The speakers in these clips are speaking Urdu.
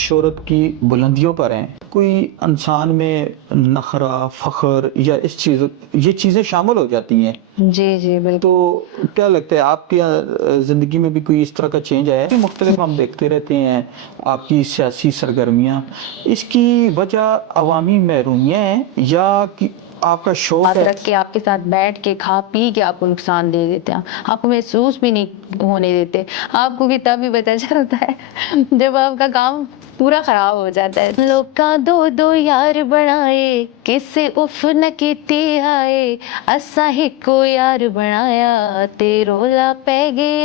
شہرت کی بلندیوں پر ہیں، کوئی انسان میں نخرہ، فخر یا یہ چیزیں شامل ہو جاتی ہیں. جی بالکل. تو کیا لگتا ہے آپ کی زندگی میں بھی کوئی اس طرح کا چینج آیا ہے؟ مختلف ہم دیکھتے رہتے ہیں آپ کی سیاسی سرگرمیاں، اس کی وجہ عوامی محرومیاں ہیں یا آپ کا شوق ہے؟ رکھ کے آپ کے ساتھ بیٹھ کے کھا پی کے آپ کو نقصان دے دیتے ہیں، آپ کو محسوس بھی نہیں ہونے دیتے. آپ کو بھی تب بھی پتہ چلتا ہے جب آپ کا کام پورا خراب ہو جاتا ہے. لوگ کا دو یار بنائے، کس سے اف نہ کیتے آئے، اسا ہک کو یار بنایا تے رولا پہ گیا.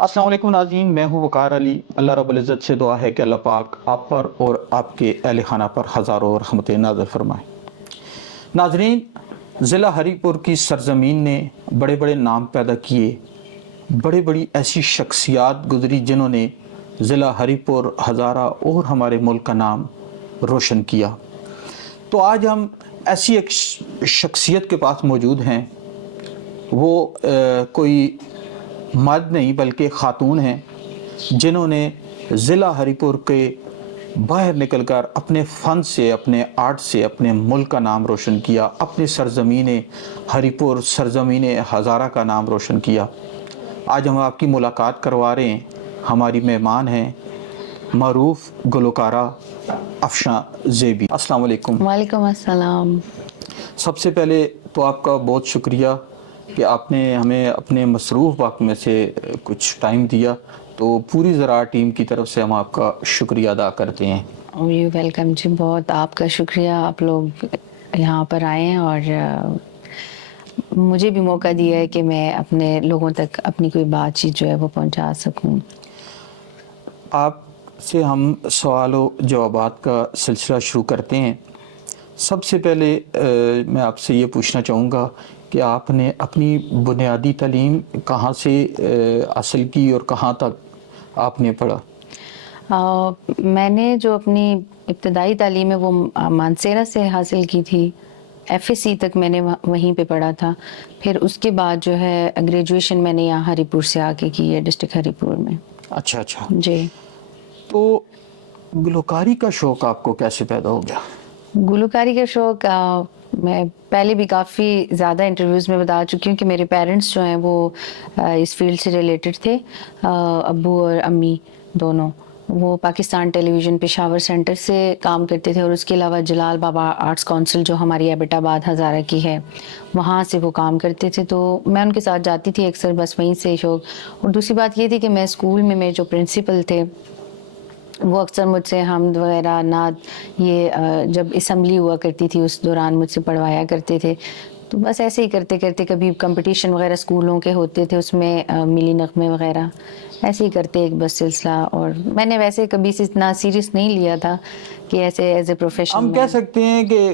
السلام علیکم ناظرین، میں ہوں وقار علی. اللہ رب العزت سے دعا ہے کہ اللہ پاک آپ پر اور آپ کے اہل خانہ پر ہزاروں رحمتیں نازل فرمائے. ناظرین، ضلع ہری پور کی سرزمین نے بڑے بڑے نام پیدا کیے، بڑی بڑی ایسی شخصیات گزری جنہوں نے ضلع ہری پور، ہزارہ اور ہمارے ملک کا نام روشن کیا. تو آج ہم ایسی ایک شخصیت کے پاس موجود ہیں. وہ کوئی مرد نہیں بلکہ خاتون ہیں جنہوں نے ضلع ہری پور کے باہر نکل کر اپنے فن سے، اپنے آرٹ سے اپنے ملک کا نام روشن کیا، اپنی سرزمین ہری پور، سرزمین ہزارہ کا نام روشن کیا. آج ہم آپ کی ملاقات کروا رہے ہیں. ہماری مہمان ہیں معروف گلوکارہ افشاں زیبی. السلام علیکم. وعلیکم السلام. سب سے پہلے تو آپ کا بہت شکریہ کہ آپ نے ہمیں اپنے مصروف وقت میں سے کچھ ٹائم دیا. تو پوری زراعت ٹیم کی طرف سے ہم آپ کا شکریہ ادا کرتے ہیں. یو ویلکم جی، بہت آپ کا شکریہ. آپ لوگ یہاں پر آئے ہیں اور مجھے بھی موقع دیا ہے کہ میں اپنے لوگوں تک اپنی کوئی بات چیت جو ہے وہ پہنچا سکوں. آپ سے ہم سوال و جوابات کا سلسلہ شروع کرتے ہیں. سب سے پہلے میں آپ سے یہ پوچھنا چاہوں گا کہ آپ نے اپنی بنیادی تعلیم کہاں سے حاصل کی اور کہاں تک آپ نے پڑھا؟ میں نے جو اپنی ابتدائی تعلیم ہے وہ مانسیرا سے حاصل کی تھی. ایف ایس سی تک میں نے وہیں پہ پڑھا تھا. پھر اس کے بعد جو ہے گریجویشن میں نے یہاں ہری پور سے آ کے کی ہے، ڈسٹرکٹ ہری پور میں. اچھا. جی. تو گلوکاری کا شوق آپ کو کیسے پیدا ہو گیا؟ گلوکاری کا شوق میں پہلے بھی کافی زیادہ انٹرویوز میں بتا چکی ہوں کہ میرے پیرنٹس جو ہیں وہ اس فیلڈ سے ریلیٹڈ تھے. ابو اور امی دونوں وہ پاکستان ٹیلی ویژن پشاور سینٹر سے کام کرتے تھے، اور اس کے علاوہ جلال بابا آرٹس کونسل جو ہماری ایبٹ آباد ہزارہ کی ہے وہاں سے وہ کام کرتے تھے. تو میں ان کے ساتھ جاتی تھی اکثر، بس وہیں سے شوق. اور دوسری بات یہ تھی کہ میں اسکول میں میرے جو پرنسپل تھے وہ اکثر مجھ سے حمد وغیرہ، نعت، یہ جب اسمبلی ہوا کرتی تھی اس دوران مجھ سے پڑھوایا کرتے تھے. تو بس ایسے ہی کرتے کرتے کبھی کمپٹیشن وغیرہ اسکولوں کے ہوتے تھے، اس میں ملی نغمے وغیرہ ایسے ہی کرتے ایک بس سلسلہ. اور میں نے ویسے کبھی سے اتنا سیریس نہیں لیا تھا کہ ایسے ایز اے پروفیشن. ہم کہہ سکتے ہیں کہ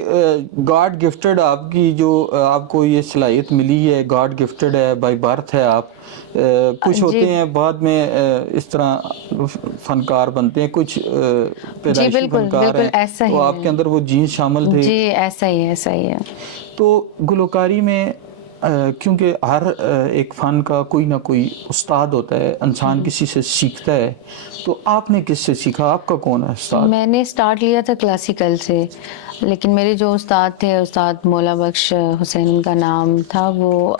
گاڈ گفٹڈ آپ کی جو آپ کو یہ صلاحیت ملی ہے، گاڈ گفٹڈ ہے، بائی برتھ ہے آپ. کچھ ہوتے ہیں بعد میں اس طرح فنکار بنتے ہیں، کچھ پیدائشی فنکار ہیں، ایسا تو ہی آپ کے اندر وہ جینز شامل تھے. جی ایسا ہی ہے. تو گلوکاری میں کیونکہ ہر ایک فن کا کوئی نہ کوئی استاد ہوتا ہے، انسان کسی سے سیکھتا ہے. تو آپ نے کس سے سیکھا؟ آپ کا کون ہے استاد؟ میں نے سٹارٹ لیا تھا کلاسیکل سے، لیکن میرے جو استاد تھے، استاد مولا بخش حسین ان کا نام تھا، وہ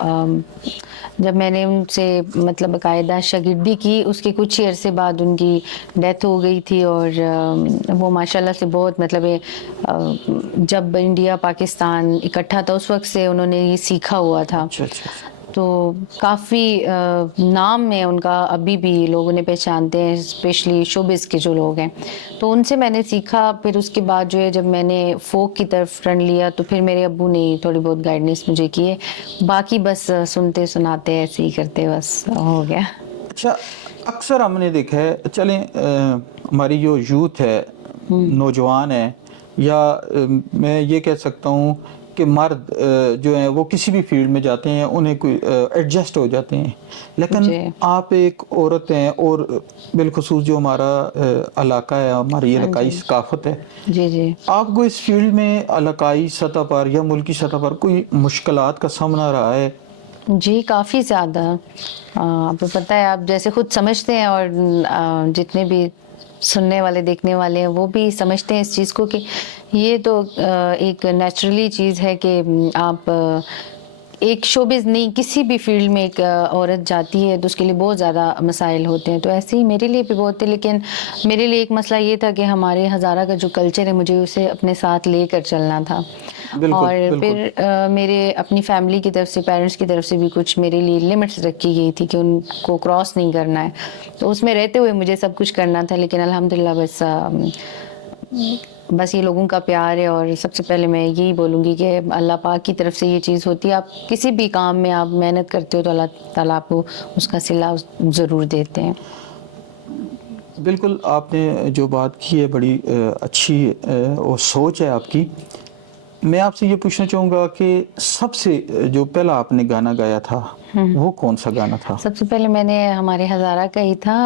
جب میں نے ان سے مطلب باقاعدہ شاگردی کی اس کے کچھ ہی عرصے بعد ان کی ڈیتھ ہو گئی تھی. اور وہ ماشاءاللہ سے بہت مطلب جب انڈیا پاکستان اکٹھا تھا اس وقت سے انہوں نے یہ سیکھا ہوا تھا. تو کافی نام ہے ان کا ابھی بھی، لوگ انہیں پہچانتے ہیں، اسپیشلی شوبز کے جو لوگ ہیں. تو ان سے میں نے سیکھا. پھر اس کے بعد جو ہے جب میں نے فوک کی طرف رن لیا تو پھر میرے ابو نے تھوڑی بہت گائیڈنس مجھے کی ہے. باقی بس سنتے سناتے ایسے ہی کرتے بس ہو گیا. اچھا، اکثر ہم نے دیکھا ہے، چلیں ہماری جو یوتھ ہے، نوجوان ہے، یا میں یہ کہہ سکتا ہوں کہ مرد جو ہیں وہ کسی بھی فیلڈ میں جاتے ہیں انہیں کوئی ایڈجسٹ ہو جاتے ہیں، لیکن آپ ایک عورت ہیں اور بالخصوص جو ہمارا علاقہ ہے، ہماری علاقائی ثقافت ہے، جی جی آپ کو اس فیلڈ میں علاقائی سطح پر یا ملکی سطح پر کوئی مشکلات کا سامنا رہا ہے؟ جی کافی زیادہ، آپ کو پتہ ہے، آپ جیسے خود سمجھتے ہیں اور جتنے بھی سننے والے دیکھنے والے ہیں وہ بھی سمجھتے ہیں اس چیز کو کہ یہ تو ایک نیچرلی چیز ہے کہ آپ ایک شوبز نہیں، کسی بھی فیلڈ میں ایک عورت جاتی ہے تو اس کے لیے بہت زیادہ مسائل ہوتے ہیں، تو ایسے ہی میرے لیے بھی بہت تھے، لیکن میرے لیے ایک مسئلہ یہ تھا کہ ہمارے ہزارہ کا جو کلچر ہے مجھے اسے اپنے ساتھ لے کر چلنا تھا، بالکل اور بالکل پھر میرے اپنی فیملی کی طرف سے، پیرنٹس کی طرف سے بھی کچھ میرے لیے لمٹس رکھی گئی تھی کہ ان کو کراس نہیں کرنا ہے، تو اس میں رہتے ہوئے مجھے سب کچھ کرنا تھا، لیکن الحمدللہ بس یہ لوگوں کا پیار ہے، اور سب سے پہلے میں یہی بولوں گی کہ اللہ پاک کی طرف سے یہ چیز ہوتی ہے، آپ کسی بھی کام میں آپ محنت کرتے ہو تو اللہ تعالیٰ آپ کو اس کا صلہ ضرور دیتے ہیں۔ بالکل، آپ نے جو بات کی ہے بڑی اچھی اور سوچ ہے آپ کی۔ میں آپ سے یہ پوچھنا چاہوں گا کہ سب سے جو پہلا آپ نے گانا گایا تھا وہ کون سا گانا تھا؟ سب سے پہلے میں نے ہمارے ہزارہ کا ہی تھا،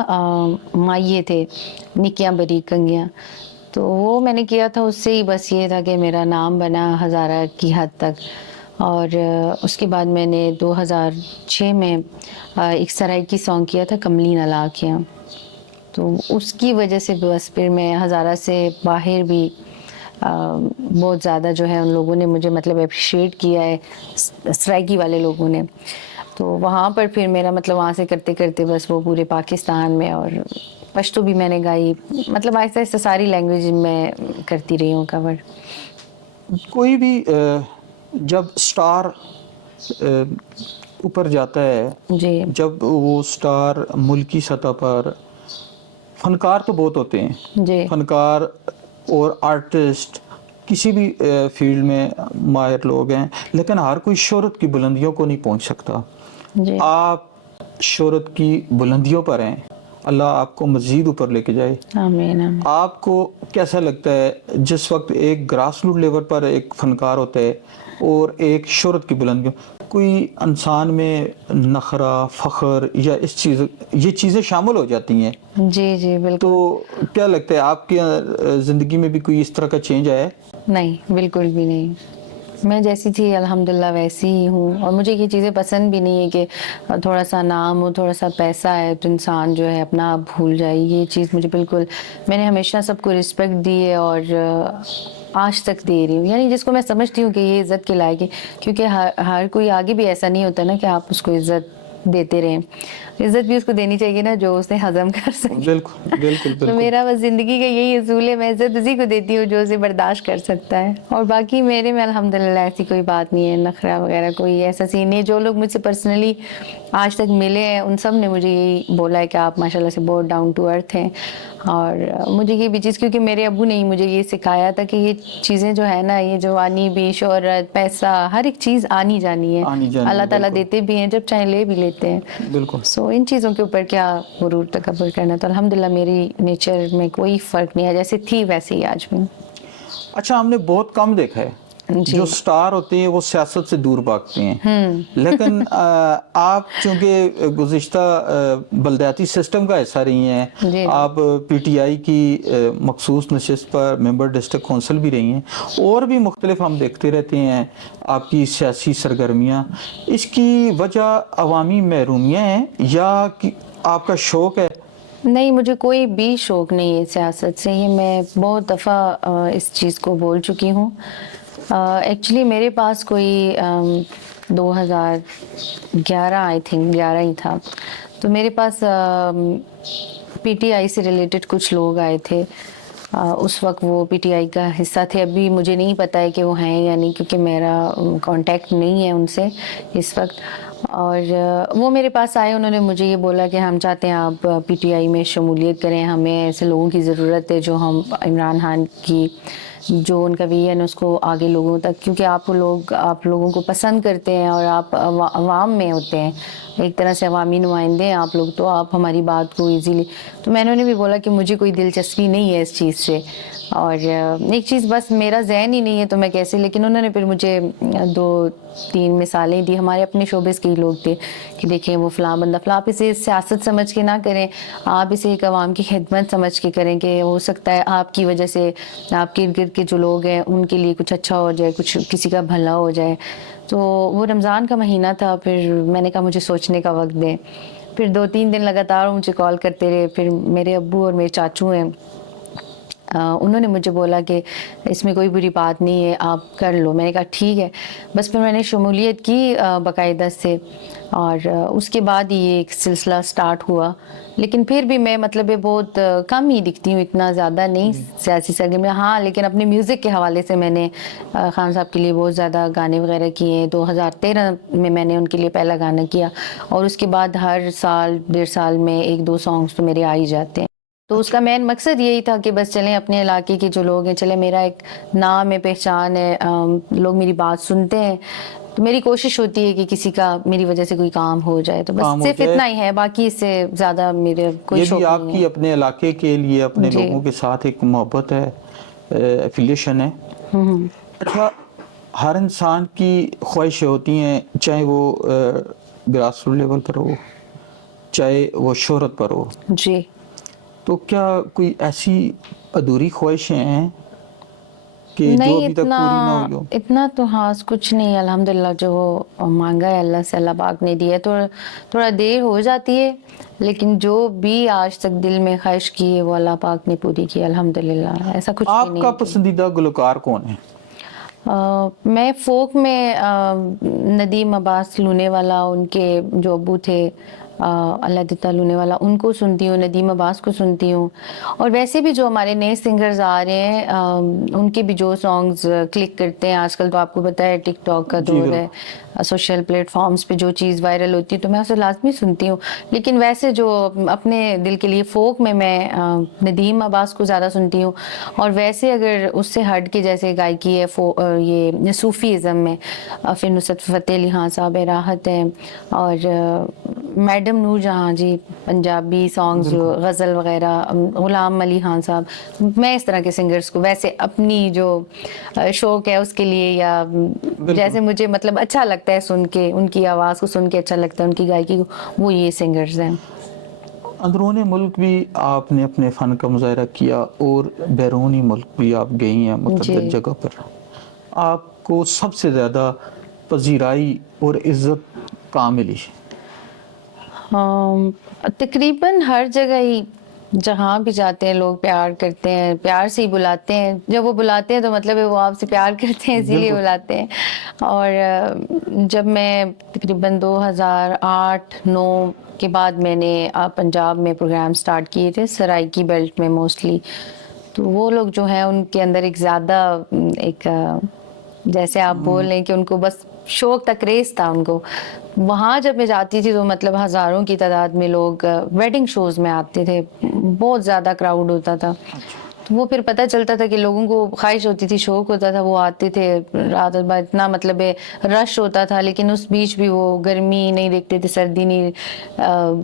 مائیے تھے نکیاں بری کنگیاں، تو وہ میں نے کیا تھا، اس سے ہی بس یہ تھا کہ میرا نام بنا ہزارہ کی حد تک، اور اس کے بعد میں نے 2006 میں ایک سرائکی سانگ کیا تھا، کملی نلا کیا، تو اس کی وجہ سے بس پھر میں ہزارہ سے باہر بھی بہت زیادہ جو ہے ان لوگوں نے مجھے مطلب اپریشیٹ کیا ہے، سرائکی والے لوگوں نے، تو وہاں پر پھر میرا مطلب وہاں سے کرتے کرتے بس وہ پورے پاکستان میں، اور پشتو بھی میں نے گائی، مطلب آہستہ آہستہ ساری لینگویج میں کرتی رہی ہوں کور۔ کوئی بھی جب سٹار اوپر جاتا ہے، جی جب وہ سٹار ملکی سطح پر، فنکار تو بہت ہوتے ہیں، جی فنکار اور آرٹسٹ کسی بھی فیلڈ میں ماہر لوگ ہیں، لیکن ہر کوئی شہرت کی بلندیوں کو نہیں پہنچ سکتا۔ جی آپ شہرت کی بلندیوں پر ہیں، اللہ آپ کو مزید اوپر لے کے جائے۔ آمین آمین۔ آپ کو کیسا لگتا ہے جس وقت ایک گراس روٹ لیول پر ایک فنکار ہوتا ہے اور ایک شہرت کی بلندیوں، کوئی انسان میں نخرہ، فخر یا یہ چیزیں شامل ہو جاتی ہیں، جی جی بالکل۔ تو کیا لگتا ہے آپ کی زندگی میں بھی کوئی اس طرح کا چینج آیا ہے؟ نہیں، بالکل بھی نہیں، میں جیسی تھی الحمدللہ ویسی ہی ہوں، اور مجھے یہ چیزیں پسند بھی نہیں ہے کہ تھوڑا سا نام ہو، تھوڑا سا پیسہ ہے تو انسان جو ہے اپنا آپ بھول جائے، یہ چیز مجھے بالکل، میں نے ہمیشہ سب کو رسپیکٹ دی ہے اور آج تک دے رہی ہوں، یعنی جس کو میں سمجھتی ہوں کہ یہ عزت کے لائق ہے، کیونکہ ہر کوئی آگے بھی ایسا نہیں ہوتا نا کہ آپ اس کو عزت دیتے رہیں، عزت بھی اس کو دینی چاہیے نا جو اسے ہضم کر سکے۔ بالکل بالکل تو بالکل۔ میرا بس زندگی کا یہی اصول ہے، میں عزت اسی کو دیتی ہوں جو اسے برداشت کر سکتا ہے، اور باقی میرے میں الحمدللہ ایسی کوئی بات نہیں ہے، نخرہ وغیرہ کوئی ایسا سین نہیں ہے۔ جو لوگ مجھ سے پرسنلی آج تک ملے ہیں ان سب نے مجھے یہی بولا ہے کہ آپ ماشاءاللہ سے بہت ڈاؤن ٹو ارتھ ہیں، اور مجھے یہ بھی چیز، کیونکہ میرے ابو نے ہی مجھے یہ سکھایا تھا کہ یہ چیزیں جو ہے نا، یہ جوانی بھی، شہرت، پیسہ، ہر ایک چیز آنی جانی ہے، آنی جانی اللہ ہے، تعالیٰ بالکل دیتے بھی ہیں جب چاہے لے بھی لیتے ہیں، بالکل۔ سو ان چیزوں کے اوپر کیا غرور تکبر کرنا، تو الحمدللہ میری نیچر میں کوئی فرق نہیں ہے، جیسے تھی ویسے ہی آج بھی۔ اچھا، ہم نے بہت کم دیکھا ہے جی جو سٹار ہوتے ہیں وہ سیاست سے دور بھاگتے ہیں، لیکن آپ چونکہ گزشتہ بلدیاتی سسٹم کا حصہ رہی ہیں، جی آپ پی ٹی آئی کی مخصوص نشست پر ممبر ڈسٹرکٹ کونسل بھی رہی ہیں، اور بھی مختلف ہم دیکھتے رہتے ہیں آپ کی سیاسی سرگرمیاں، اس کی وجہ عوامی محرومیاں ہیں یا آپ کا شوق ہے؟ نہیں، مجھے کوئی بھی شوق نہیں ہے سیاست سے، یہ میں بہت دفعہ اس چیز کو بول چکی ہوں۔ ایکچولی میرے پاس کوئی 2011 آئی تھنک 11 ہی تھا، تو میرے پاس پی ٹی آئی سے ریلیٹڈ کچھ لوگ آئے تھے، اس وقت وہ پی ٹی آئی کا حصہ تھے، ابھی مجھے نہیں پتا ہے کہ وہ ہیں یا نہیں، کیونکہ میرا کانٹیکٹ نہیں ہے ان سے اس وقت، اور وہ میرے پاس آئے، انہوں نے مجھے یہ بولا کہ ہم چاہتے ہیں آپ پی ٹی آئی میں شمولیت کریں، ہمیں ایسے لوگوں کی ضرورت ہے جو ہم عمران خان کی جو ان کا ویژن اس کو آگے لوگوں تک، کیونکہ آپ لوگوں کو پسند کرتے ہیں اور آپ عوام میں ہوتے ہیں، ایک طرح سے عوامی نمائندے ہیں آپ لوگ، تو آپ ہماری بات کو ایزیلی، تو میں نے انہیں بھی بولا کہ مجھے کوئی دلچسپی نہیں ہے اس چیز سے، اور ایک چیز بس میرا ذہن ہی نہیں ہے تو میں کیسے, لیکن انہوں نے پھر مجھے 2-3 مثالیں دی, ہمارے اپنے شعبے کے لوگ تھے کہ دیکھیں وہ فلاں بندہ فلاں, آپ اسے سیاست سمجھ کے نہ کریں, آپ اسے ایک عوام کی خدمت سمجھ کے کریں کہ ہو سکتا ہے آپ کی وجہ سے آپ کے ارد گرد کے جو لوگ ہیں ان کے لیے کچھ اچھا ہو جائے, کچھ کسی کا بھلا ہو جائے. تو وہ رمضان کا مہینہ تھا, پھر میں نے کہا مجھے سوچنے کا وقت دیں. پھر 2-3 دن لگاتار مجھے کال کرتے رہے. پھر میرے ابو اور میرے چاچو ہیں, انہوں نے مجھے بولا کہ اس میں کوئی بری بات نہیں ہے, آپ کر لو. میں نے کہا ٹھیک ہے. بس پھر میں نے شمولیت کی باقاعدہ سے, اور اس کے بعد یہ ایک سلسلہ سٹارٹ ہوا. لیکن پھر بھی میں مطلب بہت کم ہی دکھتی ہوں, اتنا زیادہ نہیں سیاسی سرگرمی. ہاں لیکن اپنے میوزک کے حوالے سے میں نے خان صاحب کے لیے بہت زیادہ گانے وغیرہ کیے ہیں. 2013 میں نے ان کے لیے پہلا گانا کیا, اور اس کے بعد ہر سال 1.5 سال میں 1-2 سانگز تو میرے آ ہی جاتے ہیں. تو اس کا مین مقصد یہی تھا کہ بس چلیں اپنے علاقے کے جو لوگ ہیں, چلیں میرا ایک نام ہے, پہچان ہے, لوگ میری بات سنتے ہیں. تو میری کوشش ہوتی ہے کہ کسی کا میری وجہ سے کوئی کام ہو جائے, تو بس کام ہو صرف جائے. اتنا ہی ہے, باقی اس سے زیادہ میرے کوئی یہ شوق بھی آپ نہیں کی ہے. اپنے علاقے کے لیے اپنے جی. لوگوں کے ساتھ ایک محبت ہے, ایفیلیشن ہے. اچھا, ہر انسان کی خواہشیں ہوتی ہیں, چاہے وہ گراس روٹ لیول پر ہو, چاہے وہ شہرت پر ہو. جی. تو کیا کوئی ایسی ادھوری خواہشیں ہیں کہ جو نہیں ابھی تک پوری نہ ہوئی ہو؟ اتنا تو خاص کچھ نہیں, الحمدللہ. جو وہ مانگا ہے اللہ سے, اللہ پاک نے دیا ہے. تھوڑا دیر ہو جاتی ہے, لیکن جو بھی آج تک دل میں خواہش کی ہے وہ اللہ پاک نے پوری کی, الحمدللہ. ایسا کچھ بھی آپ نہیں کا ہے کہ پسندیدہ گلوکار کون ہے؟ میں فوک میں ندیم عباس لونے والا, ان کے جو ابو تھے اللہ دیتا لونے والا, ان کو سنتی ہوں, ندیم عباس کو سنتی ہوں. اور ویسے بھی جو ہمارے نئے سنگرز آ رہے ہیں, ان کے بھی جو سانگز کلک کرتے ہیں آج کل, تو آپ کو پتہ ہے ٹک ٹاک کا جی دور بالکل. ہے, سوشل پلیٹ فارمز پہ جو چیز وائرل ہوتی ہے تو میں اسے لازمی سنتی ہوں. لیکن ویسے جو اپنے دل کے لیے فوک میں ندیم عباس کو زیادہ سنتی ہوں. اور ویسے اگر اس سے ہٹ کے جیسے گائکی ہے یہ صوفی ازم میں, پھر نصرت فتح علی خان صاحب راحت ہیں, اور میڈم نور جہاں جی پنجابی سانگز, غزل وغیرہ, غلام علی خان صاحب. میں اس طرح کے سنگرز کو ویسے اپنی جو شوق ہے اس کے لیے, یا جیسے مجھے مطلب اچھا لگتا ہے سن کے, ان کی آواز کو سن کے اچھا لگتا ہے, ان کی گائکی کو, وہ یہ سنگرز ہیں. اندرون ملک بھی آپ نے اپنے فن کا مظاہرہ کیا, اور بیرونی ملک بھی آپ گئی ہیں متعدد جگہ پر. آپ کو سب سے زیادہ پذیرائی اور عزت کہاں ملی؟ تقریباً ہر جگہ ہی, جہاں بھی جاتے ہیں لوگ پیار کرتے ہیں, پیار سے ہی بلاتے ہیں. جب وہ بلاتے ہیں تو مطلب ہے وہ آپ سے پیار کرتے ہیں, اسی لیے بلاتے ہیں. اور جب میں تقریباً 2008-9 کے بعد میں نے پنجاب میں پروگرام سٹارٹ کیے تھے, سرائکی بیلٹ میں موسٹلی. تو وہ لوگ جو ہیں ان کے اندر ایک زیادہ ایک جیسے آپ بول رہے ہیں کہ ان کو بس شوق تک ریس تھا ان کو. وہاں جب میں جاتی تھی تو مطلب ہزاروں کی تعداد میں لوگ ویڈنگ شوز میں آتے تھے, بہت زیادہ کراؤڈ ہوتا تھا. تو وہ پھر پتہ چلتا تھا کہ لوگوں کو خواہش ہوتی تھی, شوق ہوتا تھا, وہ آتے تھے رات بھر, اتنا مطلب رش ہوتا تھا. لیکن اس بیچ بھی وہ گرمی نہیں دیکھتے تھے, سردی نہیں,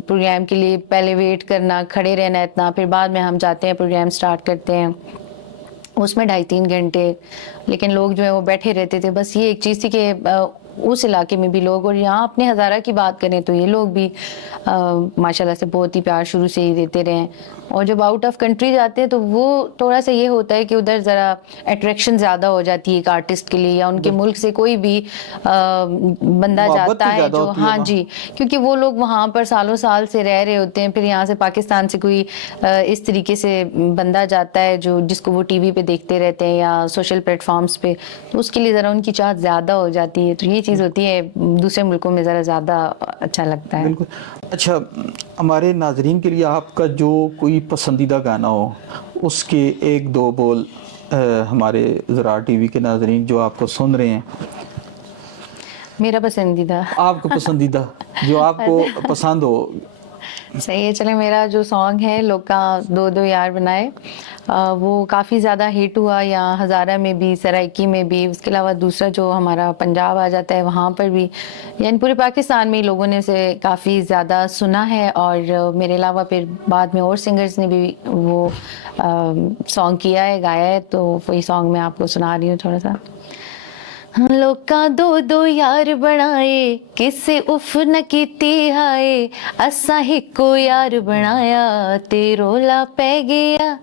پروگرام کے لیے پہلے ویٹ کرنا, کھڑے رہنا اتنا, پھر بعد میں ہم جاتے ہیں پروگرام سٹارٹ کرتے ہیں, اس میں 2.5-3 گھنٹے. لیکن لوگ جو ہیں وہ بیٹھے رہتے تھے. بس یہ ایک چیز تھی کہ اس علاقے میں بھی لوگ, اور یہاں اپنے ہزارہ کی بات کریں تو یہ لوگ بھی ماشاءاللہ سے بہت ہی پیار شروع سے ہی دیتے رہے. اور جب آؤٹ آف کنٹری جاتے ہیں تو وہ تھوڑا سا یہ ہوتا ہے کہ ادھر ذرا اٹریکشن زیادہ ہو جاتی ہے ایک آرٹسٹ کے لیے, یا ان کے ملک سے کوئی بھی بندہ محبت جاتا بھی ہے زیادہ جو, ہوتی ہے ہاں وہاں. جی, کیونکہ وہ لوگ وہاں پر سالوں سال سے رہ رہے ہوتے ہیں. پھر یہاں سے پاکستان سے کوئی اس طریقے سے بندہ جاتا ہے جو جس کو وہ ٹی وی پہ دیکھتے رہتے ہیں یا سوشل پلیٹ فارمز پہ, تو اس کے لیے ذرا ان کی چاہت زیادہ ہو جاتی ہے. تو یہ چیز ہوتی ہے, دوسرے ملکوں میں ذرا زیادہ اچھا لگتا ہے. بالکل. اچھا, ہمارے ناظرین کے لیے آپ کا جو کوئی پسندیدہ گانا ہو, اس کے 1-2 بول ہمارے ذرا ٹی وی کے ناظرین جو آپ کو سن رہے ہیں, میرا پسندیدہ, آپ کو پسندیدہ جو آپ کو پسند ہو. صحیح ہے, چلے میرا جو سانگ ہے لوکاں دو دو یار بنائے, وہ کافی زیادہ ہٹ ہوا، یہاں ہزارہ میں بھی، سرائکی میں بھی، اس کے علاوہ دوسرا جو ہمارا پنجاب آ جاتا ہے وہاں پر بھی، یعنی پورے پاکستان میں لوگوں نے اسے کافی زیادہ سنا ہے. اور میرے علاوہ پھر بعد میں اور سنگرز نے بھی وہ سانگ کیا ہے، گایا ہے، تو وہی سانگ میں آپ کو سنا رہی ہوں تھوڑا سا. لوکاں دو دو یار بنائے کسے اف نہ کیتی ہائے، اساں ہکو یار بنایا تے رولا پہ گیا.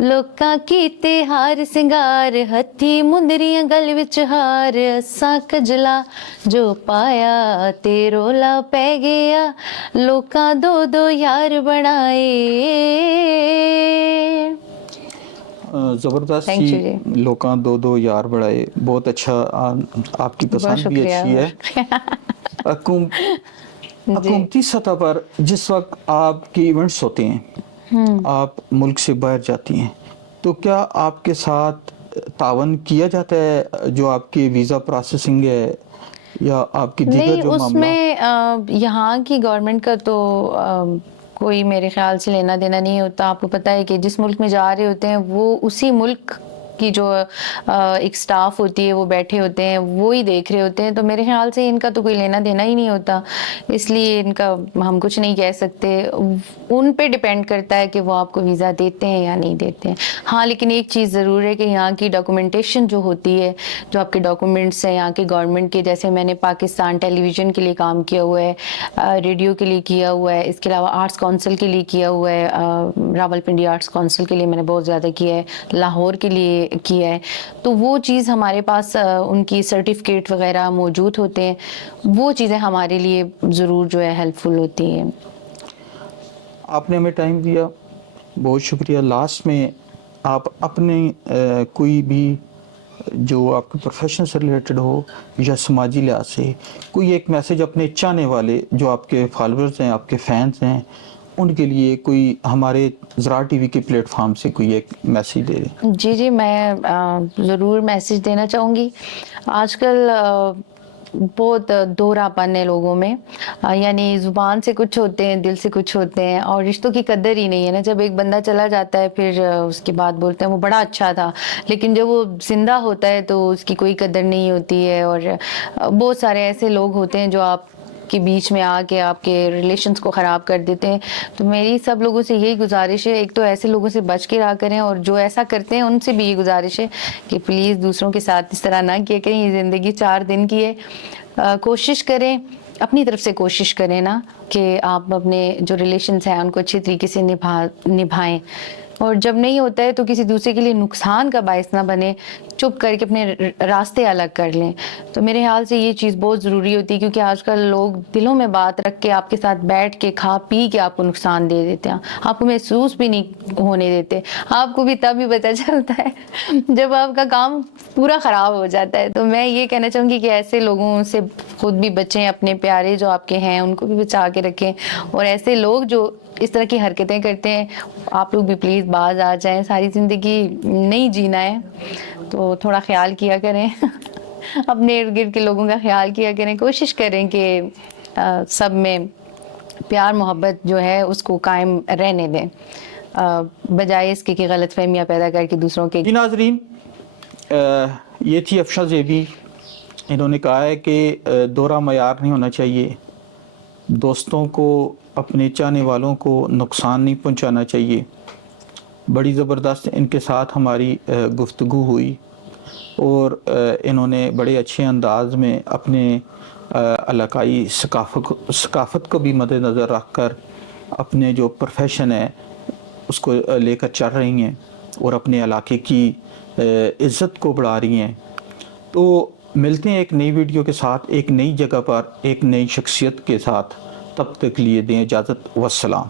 لوکاں کیتے ہار سنگار ہتھی مندریاں گل وچ ہار، اساں کجلا جو پایا تے رولا پہ گیا. لوکاں دو دو یار بنائے. زبردست تھینک یو سی. جی، لوکاں دو دو یار بڑھائے، بہت اچھا. آپ کی بہت پسند بھی شکریہ. اچھی ہے. جی. حکومتی سطح پر جس وقت آپ کے ایونٹس ہوتے ہیں، آپ ملک سے باہر جاتی ہیں، تو کیا آپ کے ساتھ تعاون کیا جاتا ہے جو آپ کی ویزا پروسیسنگ ہے یا آپ کی دیگر نہیں، جو اس معاملہ؟ میں یہاں کی گورنمنٹ کا تو کوئی میرے خیال سے لینا دینا نہیں ہوتا. آپ کو پتہ ہے کہ جس ملک میں جا رہے ہوتے ہیں وہ اسی ملک کی جو ایک سٹاف ہوتی ہے وہ بیٹھے ہوتے ہیں، وہی دیکھ رہے ہوتے ہیں. تو میرے خیال سے ان کا تو کوئی لینا دینا ہی نہیں ہوتا، اس لیے ان کا ہم کچھ نہیں کہہ سکتے. ان پہ ڈیپینڈ کرتا ہے کہ وہ آپ کو ویزا دیتے ہیں یا نہیں دیتے ہیں. ہاں، لیکن ایک چیز ضرور ہے کہ یہاں کی ڈاکومنٹیشن جو ہوتی ہے، جو آپ کے ڈاکومنٹس ہیں یہاں کے گورنمنٹ کے، جیسے میں نے پاکستان ٹیلی ویژن کے لیے کام کیا ہوا ہے، ریڈیو کے لیے کیا ہوا ہے، اس کے علاوہ آرٹس کونسل کے لیے کیا ہوا ہے، راول پنڈی آرٹس کونسل کے لیے میں نے بہت زیادہ کیا ہے، لاہور کے لیے کیا ہے. تو وہ چیز ہمارے پاس ان کی سرٹیفکیٹ وغیرہ موجود ہوتے ہیں، وہ چیزیں ہمارے لیے ضرور جو ہے ہیلپ فل ہوتی ہیں. آپ نے ہمیں ٹائم دیا، بہت شکریہ. لاسٹ میں آپ اپنے کوئی بھی جو آپ کے پروفیشن سے ریلیٹڈ ہو یا سماجی لحاظ سے کوئی ایک میسیج اپنے چاہنے والے جو آپ کے فالوورز ہیں، آپ کے فینس ہیں، ان کے لیے کوئی ہمارے زراعہ ٹی وی کے پلیٹ فارم سے کوئی ایک میسیج دے دیں. جی، میں ضرور میسیج دینا چاہوں گی. آج کل بہت دورا پن ہے لوگوں میں، یعنی زبان سے کچھ ہوتے ہیں، دل سے کچھ ہوتے ہیں، اور رشتوں کی قدر ہی نہیں ہے نا. جب ایک بندہ چلا جاتا ہے پھر اس کے بعد بولتے ہیں وہ بڑا اچھا تھا، لیکن جب وہ زندہ ہوتا ہے تو اس کی کوئی قدر نہیں ہوتی ہے. اور بہت سارے ایسے لوگ ہوتے ہیں جو آپ کے بیچ میں آ کے آپ کے ریلیشنز کو خراب کر دیتے ہیں. تو میری سب لوگوں سے یہی گزارش ہے، ایک تو ایسے لوگوں سے بچ کے رہا کریں، اور جو ایسا کرتے ہیں ان سے بھی یہ گزارش ہے کہ پلیز دوسروں کے ساتھ اس طرح نہ کیا کریں. یہ زندگی 4 دن کی ہے. کوشش کریں، اپنی طرف سے کوشش کریں نا کہ آپ اپنے جو ریلیشنز ہیں ان کو اچھی طریقے سے نبھائیں. اور جب نہیں ہوتا ہے تو کسی دوسرے کے لیے نقصان کا باعث نہ بنے، چپ کر کے اپنے راستے الگ کر لیں. تو میرے خیال سے یہ چیز بہت ضروری ہوتی ہے، کیونکہ آج کل لوگ دلوں میں بات رکھ کے آپ کے ساتھ بیٹھ کے کھا پی کے آپ کو نقصان دے دیتے ہیں، آپ کو محسوس بھی نہیں ہونے دیتے. آپ کو بھی تب ہی پتہ چلتا ہے جب آپ کا کام پورا خراب ہو جاتا ہے. تو میں یہ کہنا چاہوں گی کہ ایسے لوگوں سے خود بھی بچیں، اپنے پیارے جو آپ کے ہیں ان کو بھی بچا کے رکھیں، اور ایسے لوگ جو اس طرح کی حرکتیں کرتے ہیں آپ لوگ بھی پلیز باز آ جائیں. ساری زندگی نہیں جینا ہے تو تھوڑا خیال کیا کریں اپنے ارد گرد کے لوگوں کا خیال کیا کریں. کوشش کریں کہ سب میں پیار محبت جو ہے اس کو قائم رہنے دیں، بجائے اس کے کہ غلط فہمیاں پیدا کر کے دوسروں کے. جی ناظرین، یہ تھی افشاں زیبی. انہوں نے کہا ہے کہ دورہ معیار نہیں ہونا چاہیے، دوستوں کو، اپنے چاہنے والوں کو نقصان نہیں پہنچانا چاہیے. بڑی زبردست ان کے ساتھ ہماری گفتگو ہوئی، اور انہوں نے بڑے اچھے انداز میں اپنے علاقائی ثقافت کو بھی مد نظر رکھ کر اپنے جو پروفیشن ہے اس کو لے کر چل رہی ہیں، اور اپنے علاقے کی عزت کو بڑھا رہی ہیں. تو ملتے ہیں ایک نئی ویڈیو کے ساتھ، ایک نئی جگہ پر، ایک نئی شخصیت کے ساتھ. تب تک لیے دیں اجازت، والسلام.